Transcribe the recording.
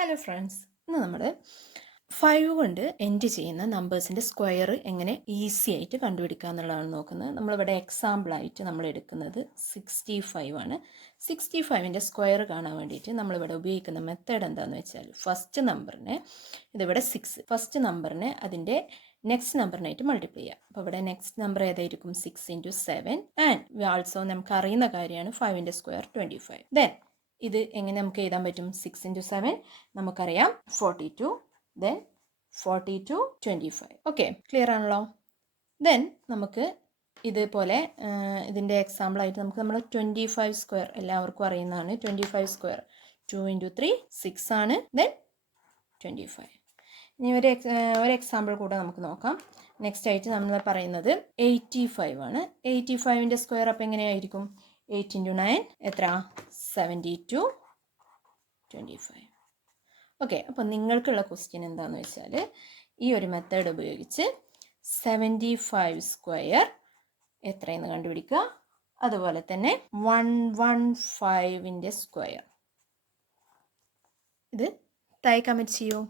Hello friends, ഇന്ന് നമ്മൾ 5 കൊണ്ട് എൻഡ് ചെയ്യുന്ന നമ്പേഴ്സിൻ്റെ സ്ക്വയർ എങ്ങനെ ഈസി ആയിട്ട് കണ്ടുപിടിക്കുക എന്നുള്ളതാണ് നോക്കുന്നത്. നമ്മളിവിടെ എക്സാമ്പിളായിട്ട് നമ്മൾ എടുക്കുന്നത് 65 ആണ്. 65ൻ്റെ സ്ക്വയർ കാണാൻ വേണ്ടിയിട്ട് നമ്മളിവിടെ ഉപയോഗിക്കുന്ന മെത്തേഡ് എന്താണെന്ന് വെച്ചാൽ ഫസ്റ്റ് നമ്പറിനെ, ഇതിവിടെ 6, ഫസ്റ്റ് നമ്പറിനെ അതിൻ്റെ നെക്സ്റ്റ് നമ്പറിനായിട്ട് മൾട്ടിപ്ലൈ ചെയ്യുക. അപ്പോൾ ഇവിടെ നെക്സ്റ്റ് നമ്പർ ഏതായിരിക്കും 6 × 7 ആൻഡ് ആൾസോ നമുക്ക് അറിയുന്ന കാര്യമാണ് 5ൻ്റെ സ്ക്വയർ 25. ദെൻ ഇത് എങ്ങനെ നമുക്ക് എഴുതാൻ പറ്റും? 6 × 7 നമുക്കറിയാം 42, ദെൻ 42 25. ഓക്കെ, ക്ലിയർ ആണല്ലോ? ദെൻ നമുക്ക് ഇതുപോലെ ഇതിൻ്റെ എക്സാമ്പിളായിട്ട് നമുക്ക് നമ്മൾ 25 സ്ക്വയർ എല്ലാവർക്കും അറിയുന്നതാണ്. 25 സ്ക്വയർ 2 × 3 6 ആണ്, ദെൻ 25. ഇനി ഒരു എക്സാമ്പിൾ കൂടെ നമുക്ക് നോക്കാം. നെക്സ്റ്റ് ആയിട്ട് നമ്മൾ പറയുന്നത് 85 ആണ്. 85ൻ്റെ സ്ക്വയർ അപ്പോൾ എങ്ങനെയായിരിക്കും? 8 × 9 എത്ര? 72 25. ഓക്കെ, അപ്പോൾ നിങ്ങൾക്കുള്ള ക്വസ്റ്റ്യൻ എന്താണെന്ന് വെച്ചാൽ ഈ ഒരു മെത്തേഡ് ഉപയോഗിച്ച് 75 സ്ക്വയർ എത്രയെന്ന് കണ്ടുപിടിക്കുക. അതുപോലെ തന്നെ 115ൻ്റെ സ്ക്വയർ. ഇത് താഴെ കമൻറ്റ് ചെയ്യൂ.